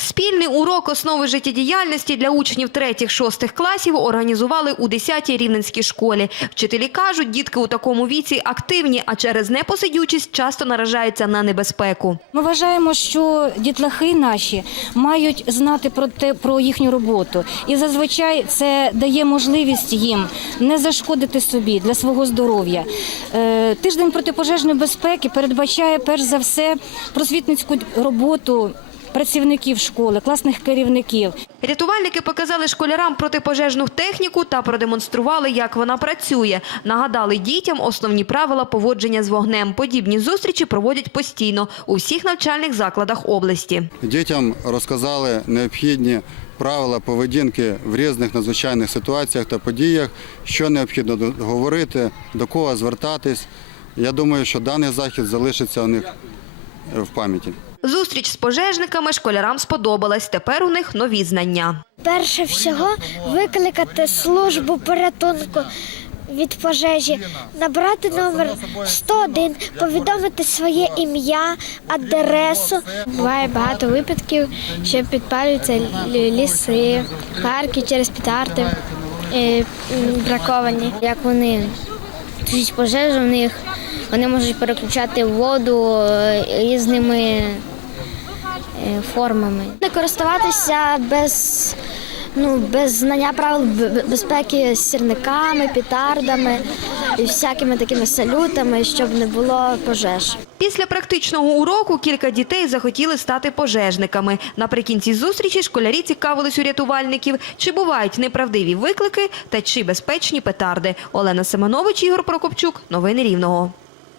Спільний урок основи життєдіяльності для учнів 3-6 класів організували у 10-й рівненській школі. Вчителі кажуть, дітки у такому віці активні, а через непосидючість часто наражаються на небезпеку. Ми вважаємо, що дітлахи наші мають знати про те про їхню роботу, і зазвичай це дає можливість їм не зашкодити собі для свого здоров'я. Е, Тиждень протипожежної безпеки передбачає перш за все просвітницьку роботу працівників школи, класних керівників. Рятувальники показали школярам протипожежну техніку та продемонстрували, як вона працює. Нагадали дітям основні правила поводження з вогнем. Подібні зустрічі проводять постійно у всіх навчальних закладах області. Дітям розказали необхідні правила поведінки в різних надзвичайних ситуаціях та подіях, що необхідно говорити, до кого звертатись. Я думаю, що даний захід залишиться у них в пам'яті. Зустріч з пожежниками школярам сподобалась. Тепер у них нові знання. Перше всього викликати службу порятунку від пожежі, набрати номер 101, повідомити своє ім'я, адресу. Буває багато випадків, що підпалюються ліси, парки через петарди е, браковані. Як вони пожежу в них, вони можуть переключати воду е, різними формами. Не користуватися без, ну, без знання правил безпеки з сірниками, петардами і всякими такими салютами, щоб не було пожеж. Після практичного уроку кілька дітей захотіли стати пожежниками. Наприкінці зустрічі школярі цікавились у рятувальників, чи бувають неправдиві виклики та чи безпечні петарди. Олена Семенович, Ігор Прокопчук. Новини Рівного.